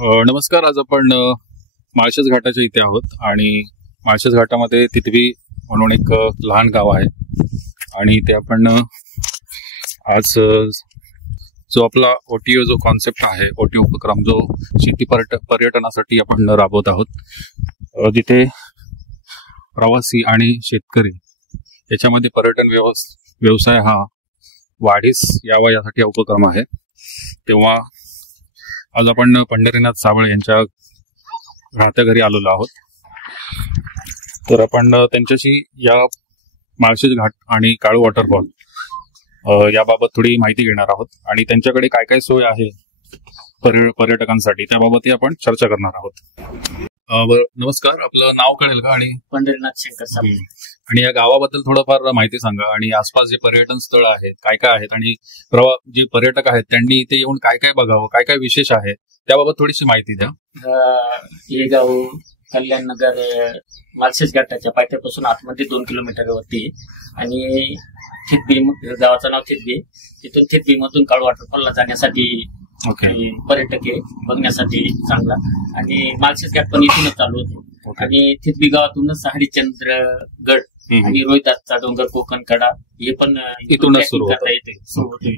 नमस्कार. आज आपण माळशेज घाटाच्या इथे आहोत आणि माळशेज घाटामध्ये तिथवी म्हणून एक लहान गाव आहे आणि इथे आपण आज जो आपला ओटीओ जो कॉन्सेप्ट आहे, ओटीओ उपक्रम जो शेती पर्यटनासाठी आपण राबवत आहोत, जिथे प्रवासी आणि शेतकरी याच्यामध्ये पर्यटन व्यवसाय हा वाढीस यावा यासाठी हा उपक्रम आहे. तेव्हा आज आपण पंढरीनाथ साबळे यांच्या राहत्या घरी आलेलो आहोत. तर आपण त्यांच्याशी या माळशेज घाट आणि काळू वॉटरफॉल याबाबत थोडी माहिती घेणार आहोत आणि त्यांच्याकडे काय काय सोय आहे पर्यटकांसाठी त्याबाबतही आपण चर्चा करणार आहोत. नमस्कार, आपलं नाव कळेल का? आणि पंढरीनाथ शंकर साबळे. आणि या गावाबद्दल थोडंफार माहिती सांगा आणि आसपास जे पर्यटन स्थळ आहेत काय काय आहेत आणि जे पर्यटक आहेत त्यांनी इथे येऊन काय काय बघावं, काय काय विशेष आहे त्याबाबत थोडीशी माहिती द्या. हे गाव कल्याण नगर माळशेज घाटाच्या पायथ्यापासून आतमध्ये 2 किलोमीटरवरती आणि थितबी गावाचं नाव थितबी. तिथून थितबी मधून काळू वॉटरफॉलला जाण्यासाठी पर्यटक बघण्यासाठी चांगला आणि माळशेज घाट पण इथूनच चालू होतो आणि थितबी गावातूनच हरिश्चंद्रगड आणि रोहिदासचा डोंगर, कोकण कडा हे पण इथूनच सुरू होते.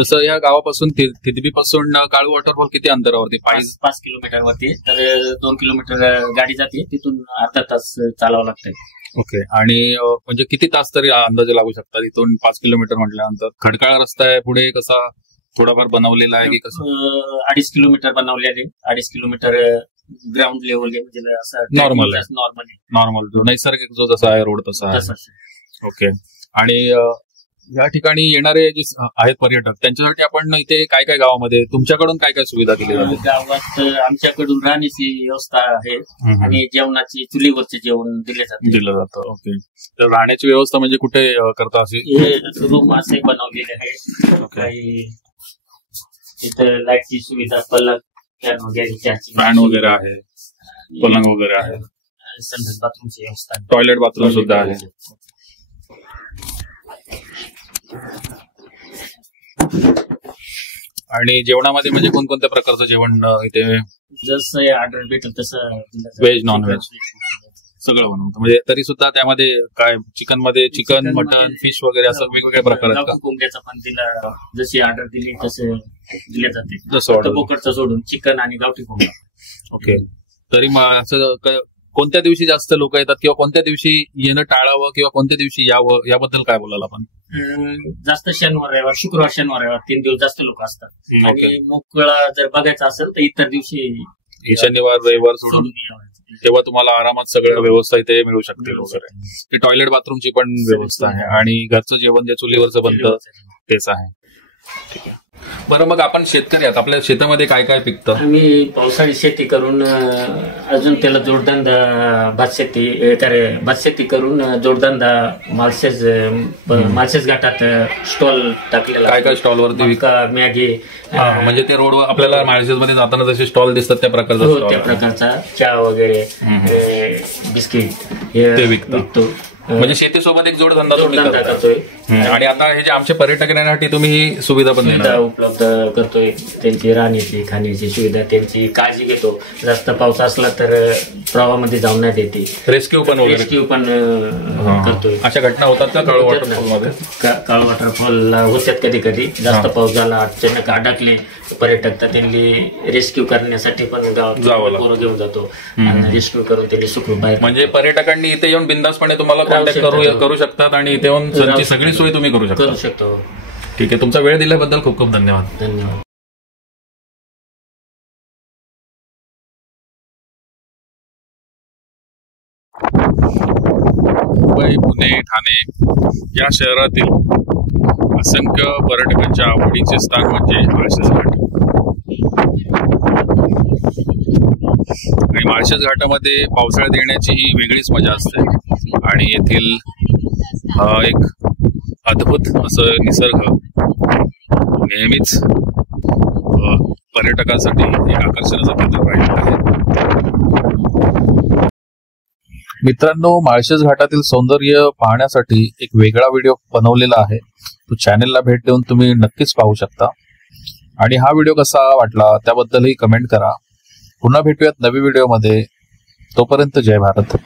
तसं या गावापासून थितबी पासून काळू वॉटरफॉल किती अंतरावरती? 5 किलोमीटरवरती. तर 2 किलोमीटर गाडी जाते, तिथून अर्धा तास चालावं लागतंय. ओके. आणि म्हणजे किती तास तरी अंदाजे लागू शकतात इथून 5 किलोमीटर म्हटल्यानंतर? खडकाळ रस्ता आहे पुढे, कसा थोडाफार बनवलेला आहे की कसं? 2.5 किलोमीटर बनवलेले, 2.5 किलोमीटर ग्राउंड लेवल म्हणजे असं नॉर्मल जो नैसर्गिक जो जसा आहे रोड तसा आहे. ओके. आणि या ठिकाणी येणारे जे आहेत पर्यटक त्यांच्यासाठी आपण इथे काय काय गावामध्ये तुमच्याकडून काय काय सुविधा दिली जाते? गावात आमच्याकडून राहण्याची व्यवस्था आहे आणि जेवणाची चुलीवरचे जेवण दिलं जातं. ओके. तर राहण्याची व्यवस्था म्हणजे कुठे करता? असे रूम असे बनवलेले आहे. काही इथं लाईटची सुविधा, पलंग, फॅन वगैरे आहे, पलंग वगैरे आहे, संडास बाथरूमची व्यवस्था, टॉयलेट बाथरूम सुद्धा आहे. आणि जेवणामध्ये म्हणजे कोणकोणत्या प्रकारचं जेवण इथे? जसं ऑर्डर भेटेल तसं व्हेज नॉन व्हेज सगळं बनवतं. म्हणजे तरी सुद्धा त्यामध्ये काय चिकन मध्ये चिकन, मटन, फिश वगैरे असं वेगवेगळ्या प्रकार आहेत का? कोंबड्याचा पण दिला, जशी ऑर्डर दिली तसे दिले जाते. जसं बोकडचं सोडून चिकन आणि गावठी कोंबडा. ओके. तरी मग असं कोणत्या दिवशी जास्त लोक येतात किंवा कोणत्या दिवशी येणं टाळावं किंवा कोणत्या दिवशी यावं याबद्दल काय बोलाल आपण? जास्त शनिवार रविवार, शुक्रवार शनिवार रविवार 3 दिवस जास्त लोक असतात. आणि मोकळा जर बघायचा असेल तर इतर दिवशी शनिवार रविवार सोडून तेव्हा तुम्हाला आरामात सगळ्या व्यवस्था इथे मिळू शकतील वगैरे. टॉयलेट बाथरूमची पण व्यवस्था आहे आणि घरचं जेवण जे चुलीवरचं बनतं तेच आहे. ठीक आहे. बरं, मग आपण शेतकरी आहात, आपल्या शेतामध्ये काय काय पिकतं? आम्ही पावसाळी शेती करून अजून त्याला जोडधंदा भात शेती करून जोडधंदा माळशेज घाटात स्टॉल टाकलेला. काय काय स्टॉल वरती? मॅगी, म्हणजे ते रोड आपल्याला माळशेज मध्ये जाताना जसे स्टॉल दिसतात त्या प्रकारचा? त्या प्रकारचा चहा वगैरे, बिस्किट हे विकतो. म्हणजे शेतीसोबत एक जोडधंदा करतोय. आणि आता हे जे आमचे पर्यटक येण्यासाठी तुम्ही ही सुविधा पण उपलब्ध करतोय. त्यांची राहण्याची, खाण्याची सुविधा, त्यांची काळजी घेतो. जास्त पाऊस असला तर प्रवाहामध्ये जाऊन नाही देते. रेस्क्यू पण करतोय. अशा घटना होतात का काळू वॉटरफॉलमध्ये? काळू वॉटरफॉलला होत्यात कधी कधी. जास्त पाऊस झाला, अचानक अडकले पर्यटक तर त्यांनी रेस्क्यू करण्यासाठी पण गावात घेऊन जातो आणि रेस्क्यू करून त्यांनी सुखरूप बाहेर. म्हणजे पर्यटकांनी इथे येऊन बिंदासपणे तुम्हाला कॉन्टॅक्ट करू शकतात आणि इथे येऊन त्यांची सगळी सोय तुम्ही करू शकतो. ठीक आहे. तुमचा वेळ दिल्याबद्दल खूप खूप धन्यवाद. धन्यवाद. मुंबई, पुणे, ठाणे या शहरातील असंख्य पर्यटकांच्या आवडीचे स्थान म्हणजे माळशेज घाट. आणि माळशेज घाटामध्ये पावसाळ्यात येण्याची ही वेगळीच मजा असते आणि येथील एक अद्भुत असं निसर्ग नेहमीच पर्यटकांसाठी एक आकर्षणाचं केंद्र राहिलेलं आहे. मित्रांनो, माळशेज घाटातील सौंदर्य पाहण्यासाठी एक वेगळा व्हिडिओ बनवलेला आहे. तो चॅनेलला भेट देऊन तुम्ही नक्कीच पाहू शकता. आणि हा व्हिडिओ कसा वाटला त्याबद्दलही कमेंट करा. पुन्हा भेटूयात नवी व्हिडिओमध्ये. तोपर्यंत जय भारत.